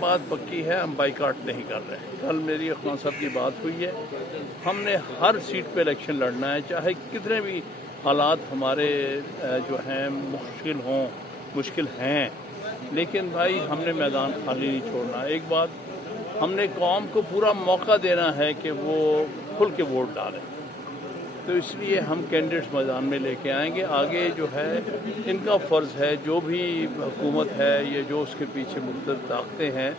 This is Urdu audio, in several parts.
بات پکی ہے، ہم بائیکاٹ نہیں کر رہے ہیں۔ کل میری اخوان صاحب کی بات ہوئی ہے، ہم نے ہر سیٹ پہ الیکشن لڑنا ہے، چاہے کتنے بھی حالات ہمارے جو ہیں مشکل ہیں، لیکن بھائی ہم نے میدان خالی نہیں چھوڑنا۔ ایک بات، ہم نے قوم کو پورا موقع دینا ہے کہ وہ کھل کے ووٹ ڈالیں، تو اس لیے ہم کینڈیڈیٹس میدان میں لے کے آئیں گے۔ آگے جو ہے ان کا فرض ہے، جو بھی حکومت ہے یا جو اس کے پیچھے مختلف طاقتیں ہیں،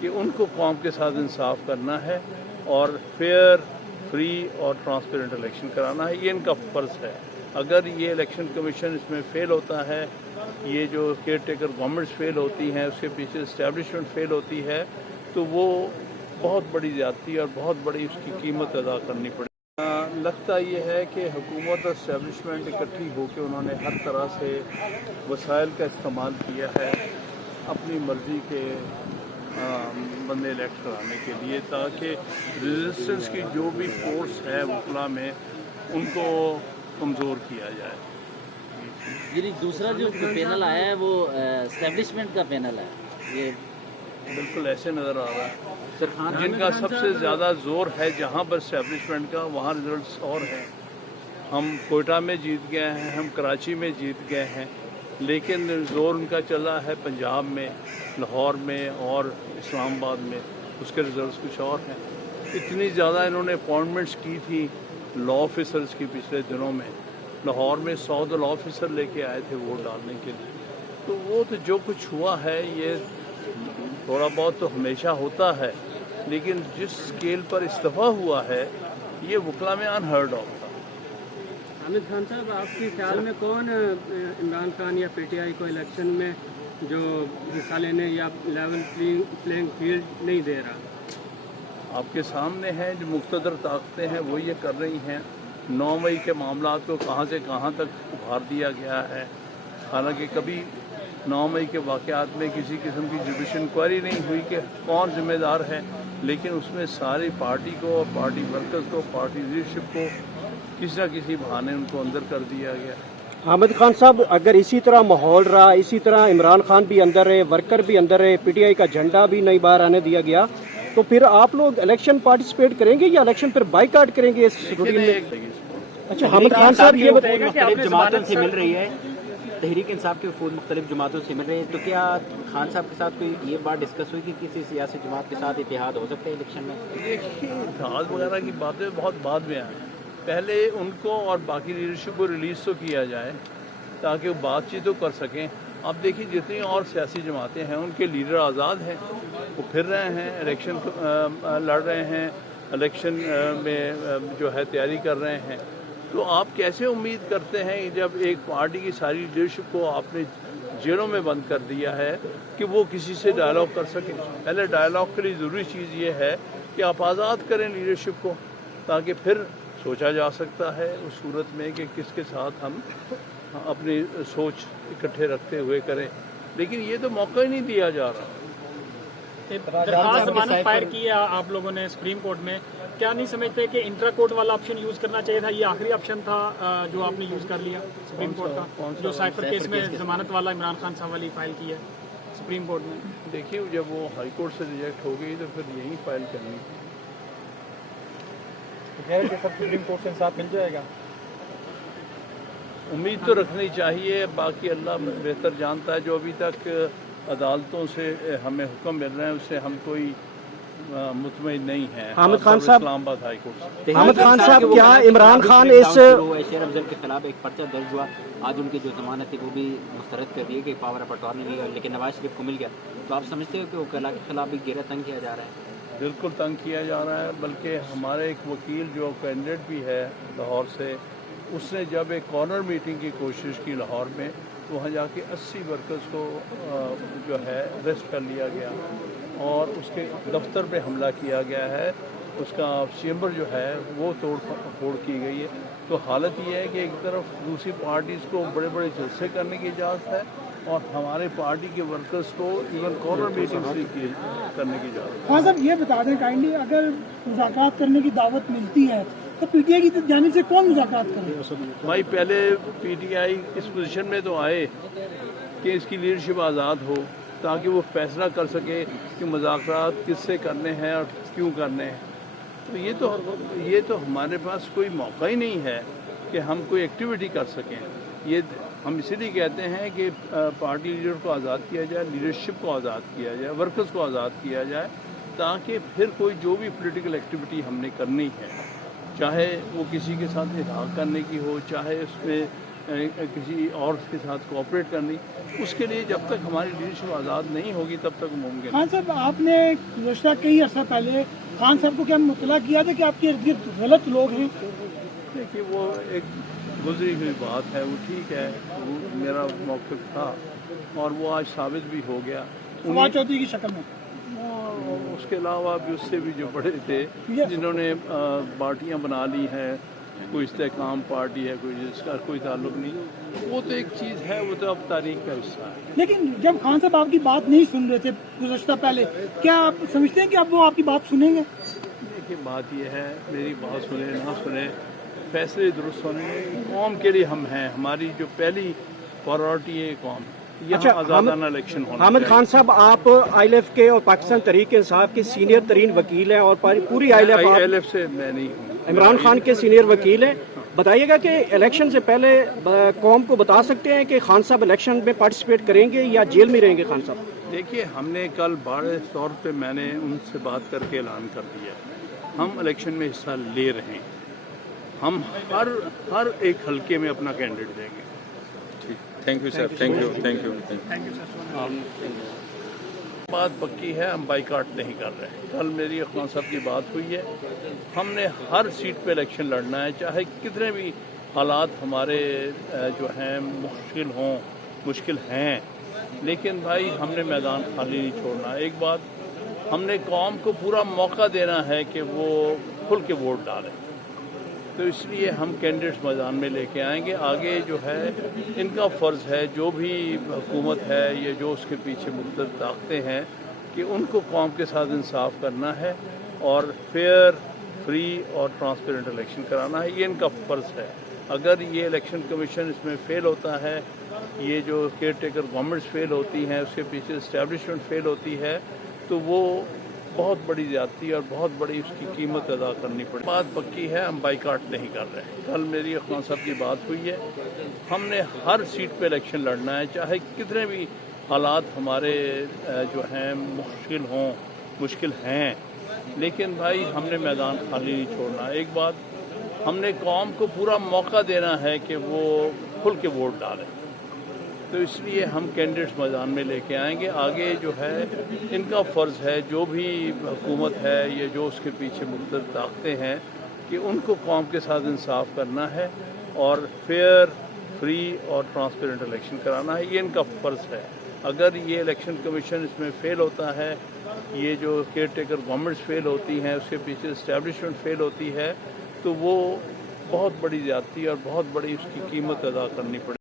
کہ ان کو قوم کے ساتھ انصاف کرنا ہے اور فیئر، فری اور ٹرانسپیرنٹ الیکشن کرانا ہے، یہ ان کا فرض ہے۔ اگر یہ الیکشن کمیشن اس میں فیل ہوتا ہے، یہ جو کیئر ٹیکر گورنمنٹس فیل ہوتی ہیں، اس کے پیچھے اسٹیبلشمنٹ فیل ہوتی ہے، تو وہ بہت بڑی زیادتی اور بہت بڑی اس کی قیمت ادا کرنی پڑے۔ لگتا یہ ہے کہ حکومت اور اسٹیبلشمنٹ اکٹھی ہو کے انہوں نے ہر طرح سے وسائل کا استعمال کیا ہے اپنی مرضی کے بندے الیکٹ کرانے کے لیے، تاکہ ریزسٹنس کی جو بھی فورس ہے وکلا میں ان کو کمزور کیا جائے۔ یعنی دوسرا جو پینل آیا ہے وہ اسٹیبلشمنٹ کا پینل ہے، یہ بالکل ایسے نظر آ رہا ہے۔ جن کا سب سے زیادہ زور ہے جہاں پر اسٹیبلشمنٹ کا، وہاں ریزلٹس اور ہیں۔ ہم کوئٹہ میں جیت گئے ہیں، ہم کراچی میں جیت گئے ہیں، لیکن زور ان کا چلا ہے پنجاب میں، لاہور میں اور اسلام آباد میں، اس کے ریزلٹس کچھ اور ہیں۔ اتنی زیادہ انہوں نے اپائنٹمنٹس کی تھی لا آفیسرز کی پچھلے دنوں میں، لاہور میں 100 لا آفیسر لے کے آئے تھے ووٹ ڈالنے کے لیے، تو وہ تو جو کچھ ہوا ہے یہ تھوڑا بہت تو ہمیشہ ہوتا ہے، لیکن جس اسکیل پر استعفیٰ ہوا ہے یہ وکلا میں انہرڈ آف تھا۔ حامد خان صاحب، آپ کے خیال میں کون عمران خان یا پی ٹی آئی کو الیکشن میں جو حصہ لینے یا لیول پلینگ فیلڈ نہیں دے رہا؟ آپ کے سامنے ہیں جو مقتدر طاقتیں ہیں وہ یہ کر رہی ہیں۔ 9 مئی کے معاملات کو کہاں سے کہاں تک ابھار دیا گیا ہے، حالانکہ کبھی 9 مئی کے واقعات میں کسی قسم کی جوڈیشل انکوائری نہیں ہوئی کہ کون ذمہ دار ہے، لیکن اس میں ساری پارٹی کو اور پارٹی ورکرز کو، پارٹی لیڈرشپ کو کسی نہ کسی بہانے ان کو اندر کر دیا گیا۔ حامد خان صاحب، اگر اسی طرح ماحول رہا، اسی طرح عمران خان بھی اندر رہے، ورکر بھی اندر رہے، پی ٹی آئی کا جھنڈا بھی نہیں باہر آنے دیا گیا، تو پھر آپ لوگ الیکشن پارٹیسپیٹ کریں گے یا الیکشن پھر بائیکاٹ کریں گے اس روٹین میں؟ اچھا حامد خان صاحب، یہ بتائیے کہ مختلف جماعتوں سے مل رہی ہے، تحریک انصاف کے وفود مختلف جماعتوں سے مل رہے ہیں، تو کیا خان صاحب کے ساتھ کوئی یہ بات ڈسکس ہوئی کہ کسی سیاسی جماعت کے ساتھ اتحاد ہو سکتا ہے الیکشن میں؟ دیکھیے، اتحاد وغیرہ کی باتیں بہت بعد میں آئیں، پہلے ان کو اور باقی لیڈرشپ کو ریلیز تو کیا جائے تاکہ وہ بات چیت تو کر سکیں۔ اب دیکھیے، جتنی اور سیاسی جماعتیں ہیں ان کے لیڈر آزاد ہیں، وہ پھر رہے ہیں، الیکشن لڑ رہے ہیں، الیکشن میں جو ہے تیاری کر رہے ہیں، تو آپ کیسے امید کرتے ہیں جب ایک پارٹی کی ساری لیڈرشپ کو آپ نے جیلوں میں بند کر دیا ہے کہ وہ کسی سے ڈائلاگ کر سکیں؟ پہلے ڈائلاگ کے لیے ضروری چیز یہ ہے کہ آپ آزاد کریں لیڈرشپ کو، تاکہ پھر سوچا جا سکتا ہے اس صورت میں کہ کس کے ساتھ ہم اپنی سوچ اکٹھے رکھتے ہوئے کریں، لیکن یہ تو موقع ہی نہیں دیا جا رہا۔ درخواست ضمانت فائر کی ہے آپ لوگوں نے سپریم کورٹ میں، کیا نہیں سمجھتے کہ انٹرا کورٹ والا آپشن یوز کرنا چاہیے تھا؟ یہ آخری آپشن تھا جو آپ نے یوز کر لیا سپریم کورٹ کا، جو سائفر کیس میں ضمانت والا عمران خان صاحب والی فائل کی ہے سپریم کورٹ میں۔ دیکھیے، جب وہ ہائی کورٹ سے ریجیکٹ ہو گئی تو پھر یہی فائل کرنی تھی۔ سپریم کورٹ سے انصاف مل جائے گا؟ امید تو رکھنی چاہیے، باقی اللہ بہتر جانتا ہے۔ جو ابھی تک عدالتوں سے ہمیں حکم مل رہے ہیں اس سے ہم کوئی مطمئن نہیں ہیں۔ حامد خان صاحب، اسلام آباد ہائی کورٹ سے حامد خان صاحب، کیا عمران خان اس شیر افضل کے خلاف ایک پرچہ درج ہوا، آج ان کی جو ضمانت تھی وہ بھی مسترد کر دی کہ پاور آف اٹارنی نہیں ہے، لیکن نواز شریف کو مل گیا، تو آپ سمجھتے ہو کہ وکلاء کے خلاف بھی گھیرا تنگ کیا جا رہا ہے؟ بالکل تنگ کیا جا رہا ہے، بلکہ ہمارے ایک وکیل جو کینڈیڈیٹ بھی ہے لاہور سے، اس نے جب ایک کارنر میٹنگ کی کوشش کی لاہور میں، تو وہاں جا کے 80 ورکرز کو جو ہے اریسٹ کر لیا گیا اور اس کے دفتر پہ حملہ کیا گیا ہے، اس کا چیمبر جو ہے وہ توڑ پھوڑ کی گئی ہے۔ تو حالت یہ ہے کہ ایک طرف دوسری پارٹیز کو بڑے بڑے جلسے کرنے کی اجازت ہے اور ہمارے پارٹی کے ورکرز کو ایون کارنر میٹنگ سے کرنے کی اجازت ہے۔ ہاں صاحب، یہ بتا دیں کائنڈلی، اگر مذاکرات کرنے کی دعوت ملتی ہے تو پی ٹی آئی کی جانب سے کون مذاکرات کرے؟ بھائی، پہلے P T I us position میں تو آئے کہ اس کی لیڈرشپ آزاد ہو، تاکہ وہ فیصلہ کر سکے کہ مذاکرات کس سے کرنے ہیں اور کیوں کرنے ہیں. تو یہ تو ہمارے پاس کوئی موقع ہی نہیں ہے کہ ہم کوئی ایکٹیویٹی کر سکیں. یہ ہم اسی لیے کہتے ہیں کہ پارٹی لیڈر کو آزاد کیا جائے، لیڈرشپ کو آزاد کیا جائے، ورکرز کو آزاد کیا جائے، تاکہ پھر کوئی جو بھی پولیٹیکل ایکٹیویٹی ہم نے کرنی ہے، چاہے وہ کسی کے ساتھ اتحاد کرنے کی ہو، چاہے اس میں کسی اور کے ساتھ کوآپریٹ کرنی، اس کے لیے جب تک ہماری لیڈرشپ آزاد نہیں ہوگی تب تک ممکن. خان صاحب، آپ نے گزشتہ کئی عرصہ پہلے خان صاحب کو کیا مطلع کیا تھا کہ آپ کے ارد گرد غلط لوگ ہیں؟ دیکھیے، وہ ایک گزری ہوئی بات ہے، وہ ٹھیک ہے، وہ میرا موقف تھا اور وہ آج ثابت بھی ہو گیا. فواد چودھری کی شکل میں. اس کے علاوہ بھی اس سے بھی جو بڑے تھے جنہوں نے پارٹیاں بنا لی ہیں، کوئی استحکام پارٹی ہے، کوئی جس کا کوئی تعلق نہیں، وہ تو ایک چیز ہے، وہ تو اب تاریخ کا حصہ ہے. لیکن جب خان صاحب آپ کی بات نہیں سن رہے تھے گزشتہ پہلے، کیا آپ سمجھتے ہیں کہ اب وہ آپ کی بات سنیں گے؟ دیکھیے، بات یہ ہے، میری بات سنیں نہ سنیں، فیصلے درست ہونے قوم کے لیے ہم ہیں. ہماری جو پہلی پرائرٹی ہے قوم. اچھا، آزادانہ الیکشن ہونا حامد چاہیے. خان صاحب، آپ آئی ایل ایف کے اور پاکستان تحریک انصاف کے سینئر ترین وکیل ہیں اور پوری آئی ایل ایف سے میں نہیں ہوں. عمران خان کے سینئر وکیل ہیں. بتائیے گا کہ الیکشن سے پہلے قوم کو بتا سکتے ہیں کہ خان صاحب الیکشن میں پارٹیسپیٹ کریں گے یا جیل میں رہیں گے خان صاحب؟ دیکھیے، ہم نے کل بڑے طور پہ میں نے ان سے بات کر کے اعلان کر دیا، ہم الیکشن میں حصہ لے رہے ہیں. ہم ہر ایک حلقے میں اپنا کینڈیڈیٹ دیں گے. Thank you sir. Thank you. بات پکی ہے، ہم بائیکاٹ نہیں کر رہے. کل میری خان صاحب کی بات ہوئی ہے. ہم نے ہر سیٹ پہ الیکشن لڑنا ہے، چاہے کتنے بھی حالات ہمارے جو ہیں مشکل ہیں، لیکن بھائی ہم نے میدان خالی نہیں چھوڑنا. ایک بات، ہم نے قوم کو پورا موقع دینا ہے کہ وہ کھل کے ووٹ ڈالیں. تو اس لیے ہم کینڈیڈیٹس میدان میں لے کے آئیں گے. آگے جو ہے ان کا فرض ہے، جو بھی حکومت ہے یا جو اس کے پیچھے مختلف طاقتیں ہیں، کہ ان کو قوم کے ساتھ انصاف کرنا ہے اور فیئر، فری اور ٹرانسپیرنٹ الیکشن کرانا ہے. یہ ان کا فرض ہے. اگر یہ الیکشن کمیشن اس میں فیل ہوتا ہے، یہ جو کیئر ٹیکر گورنمنٹس فیل ہوتی ہیں، اس کے پیچھے اسٹیبلشمنٹ فیل ہوتی ہے، تو وہ بہت بڑی زیادتی اور بہت بڑی اس کی قیمت ادا کرنی پڑے. بات پکی ہے، ہم بائیکاٹ نہیں کر رہے. کل میری خان صاحب کی بات ہوئی ہے. ہم نے ہر سیٹ پہ الیکشن لڑنا ہے، چاہے کتنے بھی حالات ہمارے جو ہیں مشکل ہیں، لیکن بھائی ہم نے میدان خالی نہیں چھوڑنا. ایک بات، ہم نے قوم کو پورا موقع دینا ہے کہ وہ کھل کے ووٹ ڈالیں. تو اس لیے ہم کینڈیڈیٹس میدان میں لے کے آئیں گے. آگے جو ہے ان کا فرض ہے، جو بھی حکومت ہے یا جو اس کے پیچھے مختلف طاقتیں ہیں، کہ ان کو قوم کے ساتھ انصاف کرنا ہے اور فیئر، فری اور ٹرانسپیرنٹ الیکشن کرانا ہے. یہ ان کا فرض ہے. اگر یہ الیکشن کمیشن اس میں فیل ہوتا ہے، یہ جو کیئر ٹیکر گورنمنٹس فیل ہوتی ہیں، اس کے پیچھے اسٹیبلشمنٹ فیل ہوتی ہے، تو وہ بہت بڑی زیادتی اور بہت بڑی اس کی قیمت ادا کرنی پڑے.